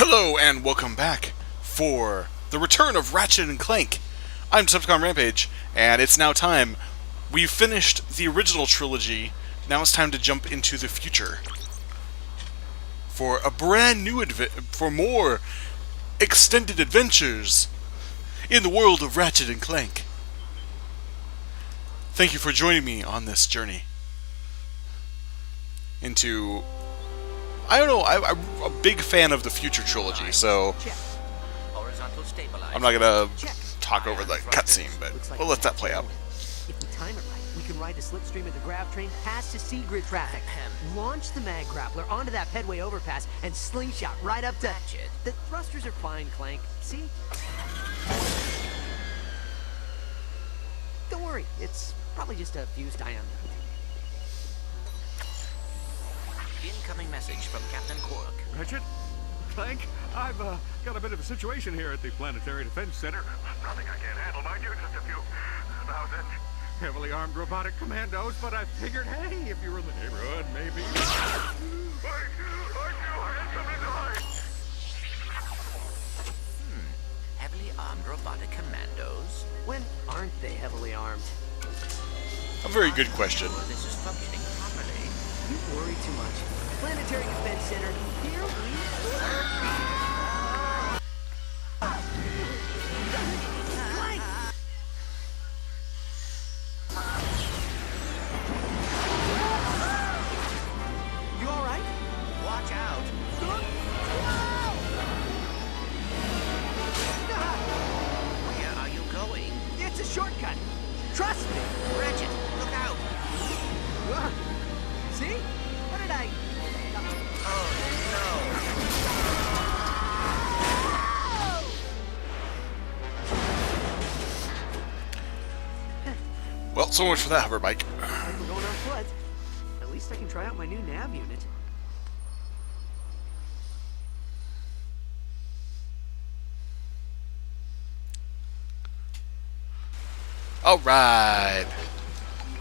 Hello and welcome back for the return of Ratchet and Clank. I'm Decepticon Rampage, and it's now time. We've finished the original trilogy. Now it's time to jump into the future for a brand new for more extended adventures in the world of Ratchet and Clank. Thank you for joining me on this journey into... I don't know, I'm a big fan of the Future Trilogy, so I'm not gonna talk over the cutscene, but we'll let that play out. If we time it right, we can ride the slipstream of the grav train past the sea grid traffic, launch the mag grappler onto that pedway overpass, and slingshot right up to... The thrusters are fine, Clank. See? Don't worry, it's probably just a fused ion duct. Incoming message from Captain Quark. Ratchet? Clank? I've got a bit of a situation here at the Planetary Defense Center. Nothing I can't handle, mind you. Just a few thousand heavily armed robotic commandos, but I figured, hey, if you were in the neighborhood, maybe... Heavily armed robotic commandos? When aren't they heavily armed? A very good question. This is functioning properly. You worry too much. Planetary Defense Center, here we are. Clank! You all right? Watch out! Where are you going? It's a shortcut. Trust me. Ratchet, look out! See? What did I... Well, so much for that hoverbike. Like we're going on foot. At least I can try out my new nav unit. Alright.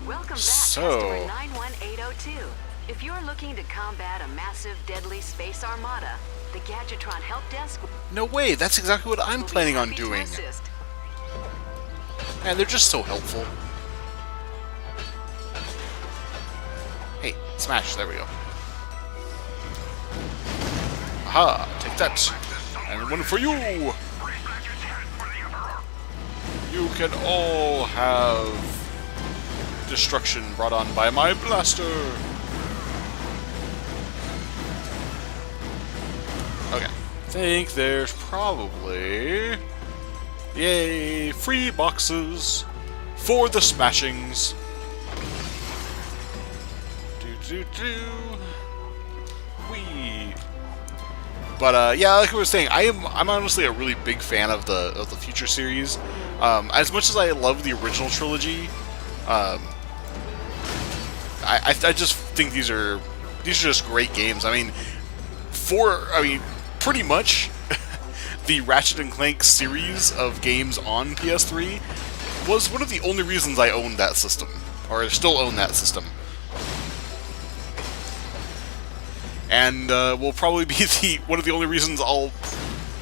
Welcome back, So- customer 91802. If you're looking to combat a massive, deadly space armada, the Gadgetron Help Desk No way, that's exactly what I'm will be planning on happy to doing. assist. Man, they're just so helpful. Hey, smash, there we go. Aha, take that. And one for you! You can all have destruction brought on by my blaster. Okay. Think there's probably... Yay! Free boxes for the smashings. Wee. But yeah, like I was saying, I'm honestly a really big fan of the Future series. As much as I love the original trilogy, I just think these are just great games. I mean, pretty much the Ratchet and Clank series of games on PS3 was one of the only reasons I owned that system, or still own that system. And will probably be one of the only reasons I'll,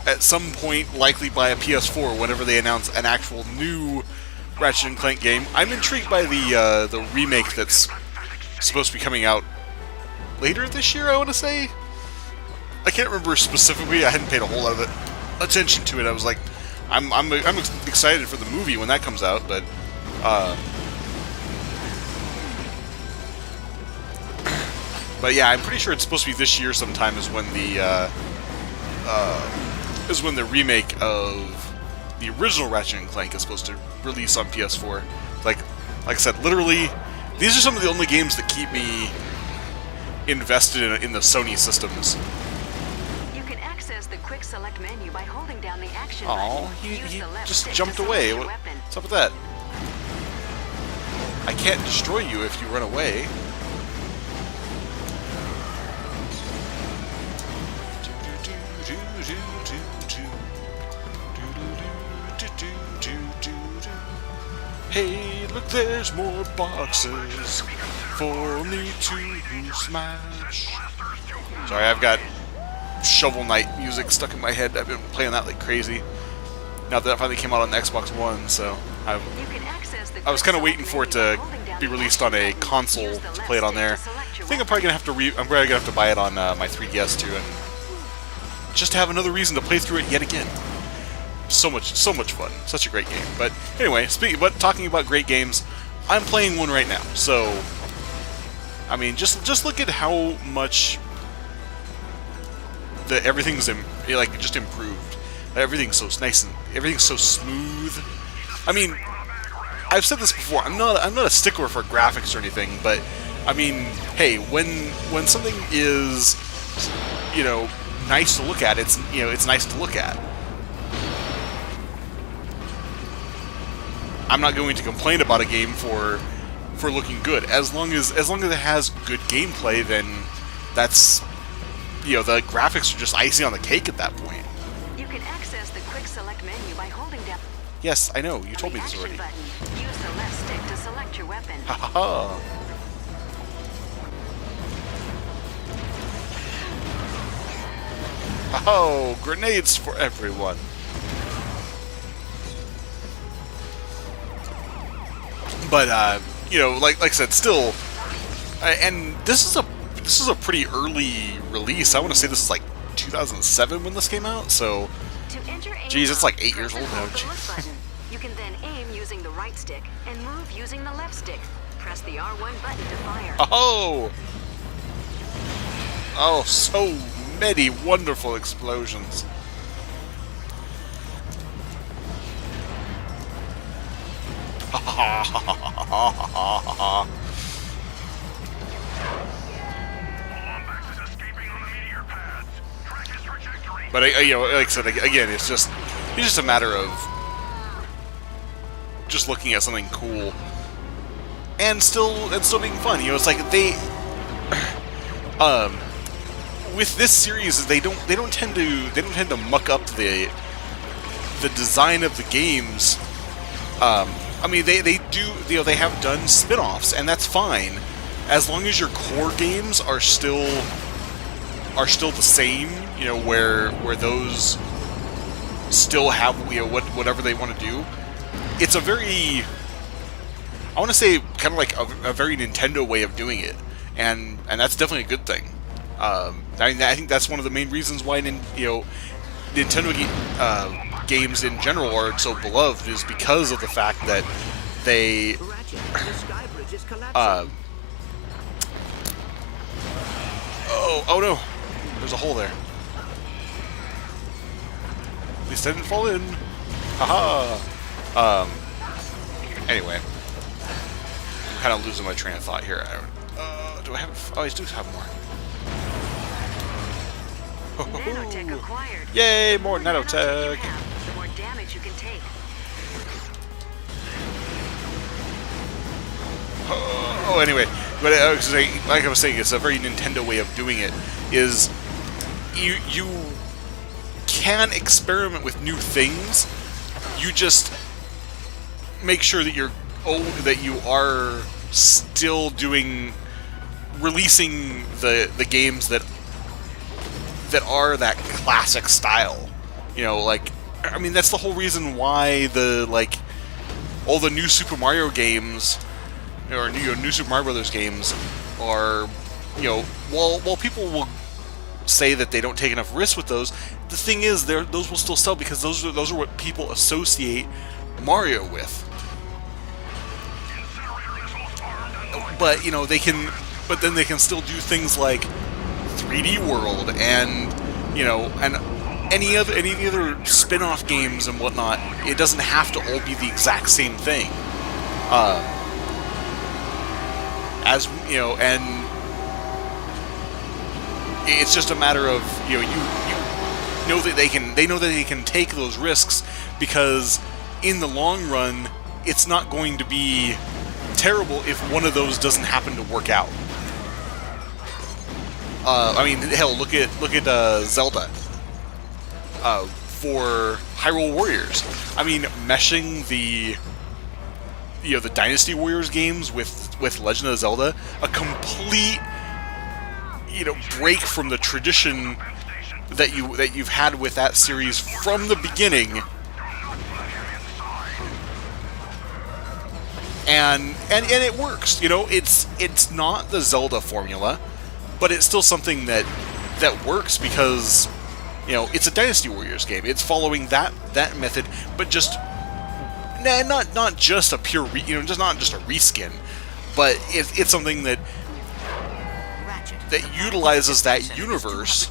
at some point, likely buy a PS4 whenever they announce an actual new Ratchet and Clank game. I'm intrigued by the remake that's supposed to be coming out later this year, I want to say. I can't remember specifically. I hadn't paid a whole lot of attention to it. I was like, I'm excited for the movie when that comes out, but yeah, I'm pretty sure it's supposed to be this year sometime is when the remake of the original Ratchet and Clank is supposed to release on PS4. Like I said, literally, these are some of the only games that keep me invested in the Sony systems. You can access the quick select menu by holding down the action Aw, button. he Use the left just stick to jumped select away. your What's weapon. up with that? I can't destroy you if you run away. Hey, look, there's more boxes for me to smash. Sorry, I've got Shovel Knight music stuck in my head. I've been playing that like crazy. Now that finally came out on the Xbox One, so I was kind of waiting for it to be released on a console to play it on there. I think I'm probably gonna have to I'm probably gonna have to buy it on my 3DS too, and just to have another reason to play through it yet again. So much fun. Such a great game. But anyway, talking about great games, I'm playing one right now. So, I mean, just look at how much everything's just improved. Everything's so nice and everything's so smooth. I mean, I've said this before. I'm not a stickler for graphics or anything, but I mean, hey, when something is, nice to look at, it's nice to look at. I'm not going to complain about a game for looking good. As long as it has good gameplay, then that's the graphics are just icing on the cake at that point. You can access the quick select menu by holding down. Yes, I know. You told me this already. Button. Use the left stick to select your weapon. Ha ha ha. Oh, grenades for everyone. But like I said, still, and this is a pretty early release. I want to say this is like 2007 when this came out. So, geez, it's like 8 years old now. You can then aim using the right stick and move using the left stick. Press the R1 button to fire. Oh, so many wonderful explosions. But like I said, again, it's just a matter of just looking at something cool and still being fun. It's like they with this series, they don't tend to muck up the design of the games. I mean, they do, they have done spin-offs, and that's fine, as long as your core games are still the same, where those still have, whatever they want to do. It's a very, I want to say, kind of like a very Nintendo way of doing it, and that's definitely a good thing. I think that's one of the main reasons why, Nintendo games in general are so beloved, is because of the fact that they oh no, there's a hole there. At least I didn't fall in. Haha. Anyway, I'm kind of losing my train of thought here. Do I have? Oh, I do have more. Nanotech acquired. Yay, more The more nanotech. you have, the more damage you can take. Anyway, but like I was saying, it's a very Nintendo way of doing it. Is you can experiment with new things. You just make sure that you are still releasing the games that are that classic style. I mean, that's the whole reason why all the new Super Mario games, or new Super Mario Brothers games are, while people will say that they don't take enough risks with those, the thing is, those will still sell because those are what people associate Mario with. But then they can still do things like 3D World and and any other spin-off games and whatnot. It doesn't have to all be the exact same thing. And it's just a matter of you know that they know that they can take those risks, because in the long run it's not going to be terrible if one of those doesn't happen to work out. I mean, hell, look at Zelda for Hyrule Warriors. I mean, meshing the Dynasty Warriors games with Legend of Zelda, a complete break from the tradition that you've had with that series from the beginning. And it works, you know. It's not the Zelda formula, but it's still something that works because, you know, it's a Dynasty Warriors game. It's following that method, but just not just a pure just not just a reskin, but it's something that utilizes that universe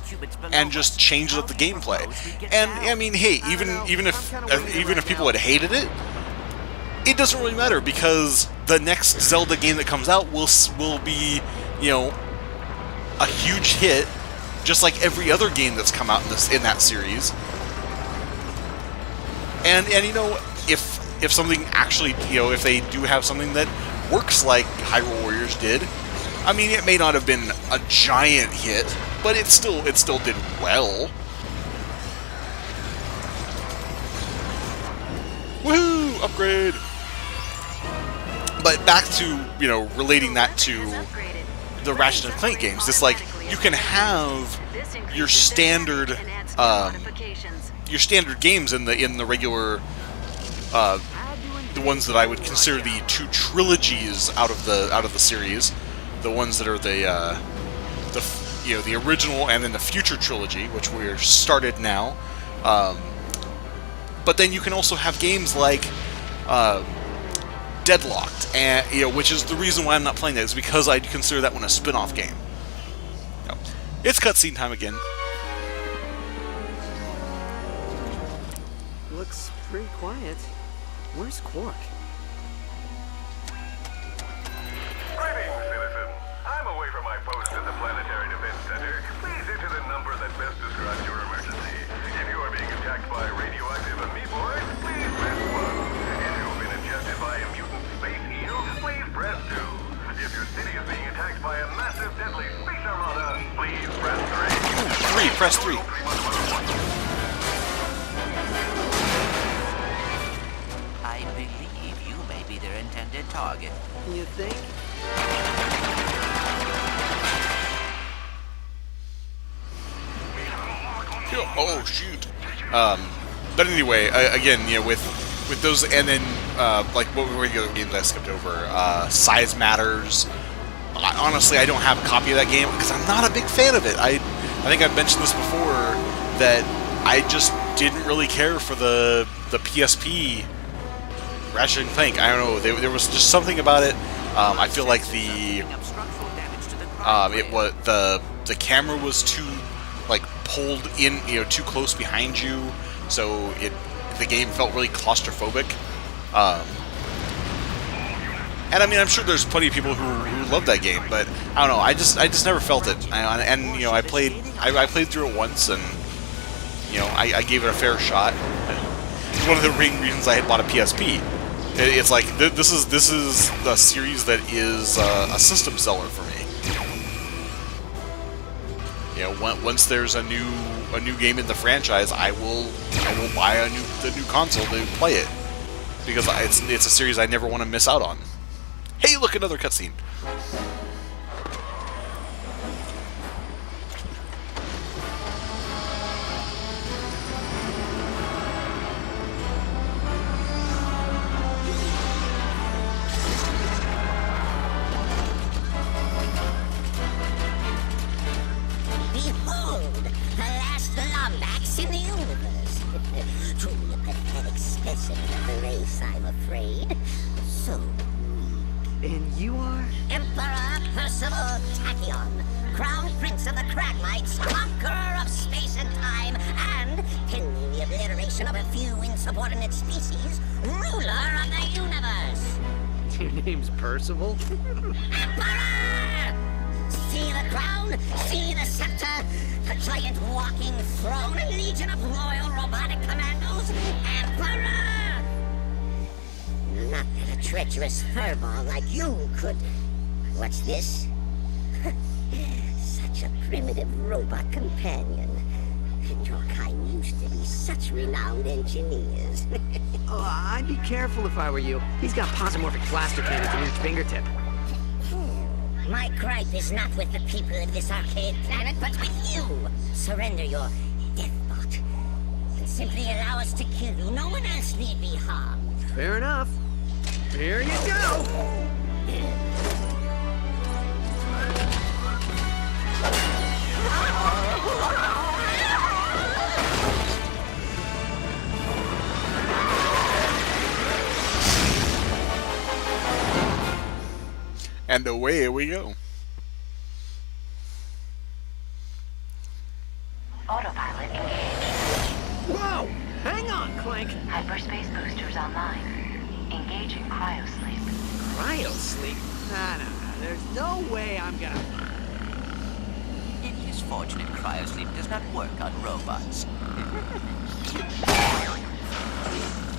and just changes up the gameplay. And I mean, hey, even if people had hated it, it doesn't really matter, because the next Zelda game that comes out will be, you know, a huge hit, just like every other game that's come out in that series. And you know, if something actually, you know, if they do have something that works like Hyrule Warriors did, I mean, it may not have been a giant hit, but it still did well. Woohoo! Upgrade! But back to, you know, relating that to the Ratchet and Clank games, it's like you can have your standard games in the regular, the ones that I would consider the two trilogies out of the series, the ones that are the you know, the original and then the future trilogy, which we're started now. But then you can also have games like Deadlocked, and you know, which is the reason why I'm not playing that, is because I consider that one a spin-off game. No. It's cutscene time again. Looks pretty quiet. Where's Quark? Greetings, citizen. I'm away from my post at the Planetary Defense Center. Please enter the number that best describes your emergency. If you are being attacked by radioactive amoeboids, please press 1. If you've been ingested by a mutant space eel, please press 2. If your city is being attacked by a massive deadly space armada, please press 3. Press 3. I believe you may be their intended target. You think? Oh shoot. But anyway, again, you know, with those, and then like what were the other games I skipped over? Size Matters. Honestly, I don't have a copy of that game because I'm not a big fan of it. I think I've mentioned this before, that I just didn't really care for the PSP Ratchet and Clank. I don't know. There was just something about it. I feel like the camera was too, like, pulled in, you know, too close behind you, so the game felt really claustrophobic. And I mean, I'm sure there's plenty of people who love that game, but I don't know. I just never felt it. And you know, I played through it once, and you know, I gave it a fair shot. It's one of the main reasons I had bought a PSP. It's like this is the series that is a system seller for me. You know, once there's a new game in the franchise, I will buy the new console to play it, because it's a series I never want to miss out on. Hey, look, another cutscene. Behold, the last Lombax in the universe. Truly a pathetic specimen of the race, I'm afraid. So, And you are? Emperor Percival Tachyon, Crown Prince of the Cragmites, conqueror of space and time, and, pending the obliteration of a few insubordinate species, ruler of the universe. Your name's Percival? Emperor! See the crown, see the scepter, the giant walking throne, a legion of loyal robotic commandos. Emperor! Not that a treacherous furball like you could... What's this? Such a primitive robot companion. And your kind used to be such renowned engineers. Oh, I'd be careful if I were you. He's got posomorphic blaster cannons at his fingertip. My gripe is not with the people of this arcade planet, but with you. Surrender your deathbot and simply allow us to kill you. No one else need be harmed. Fair enough. Here you go. And away we go. Autopilot engaged. Whoa! Hang on, Clank. Hyperspace boosters online. Engaging cryosleep. Cryosleep? Nah. There's no way I'm gonna... It is fortunate cryosleep does not work on robots.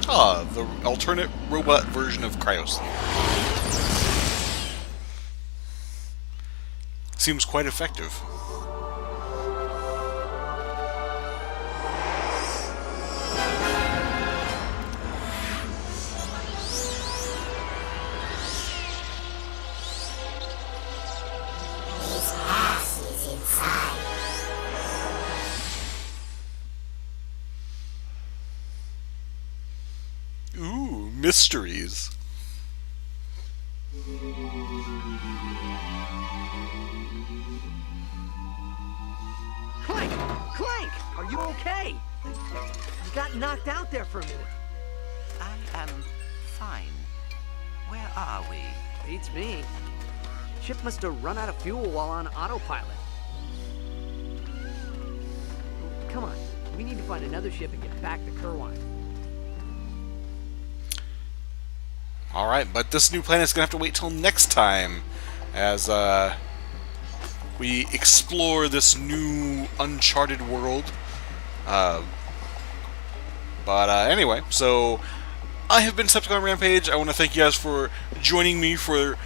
Ah, the alternate robot version of cryosleep. Seems quite effective. His ass is inside. Ooh, mysteries. Clank! Clank! Are you okay? You got knocked out there for a minute. I am fine. Where are we? Beats me. Ship must have run out of fuel while on autopilot. Come on. We need to find another ship and get back to Kerwine. Alright, but this new planet's gonna have to wait till next time as we explore this new uncharted world. Anyway, so I have been Septicon Rampage. I want to thank you guys for joining me for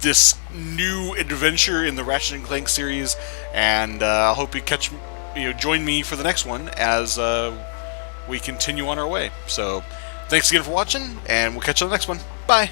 this new adventure in the Ratchet and Clank series, and I hope you join me for the next one as we continue on our way. So, thanks again for watching, and we'll catch you on the next one. Bye!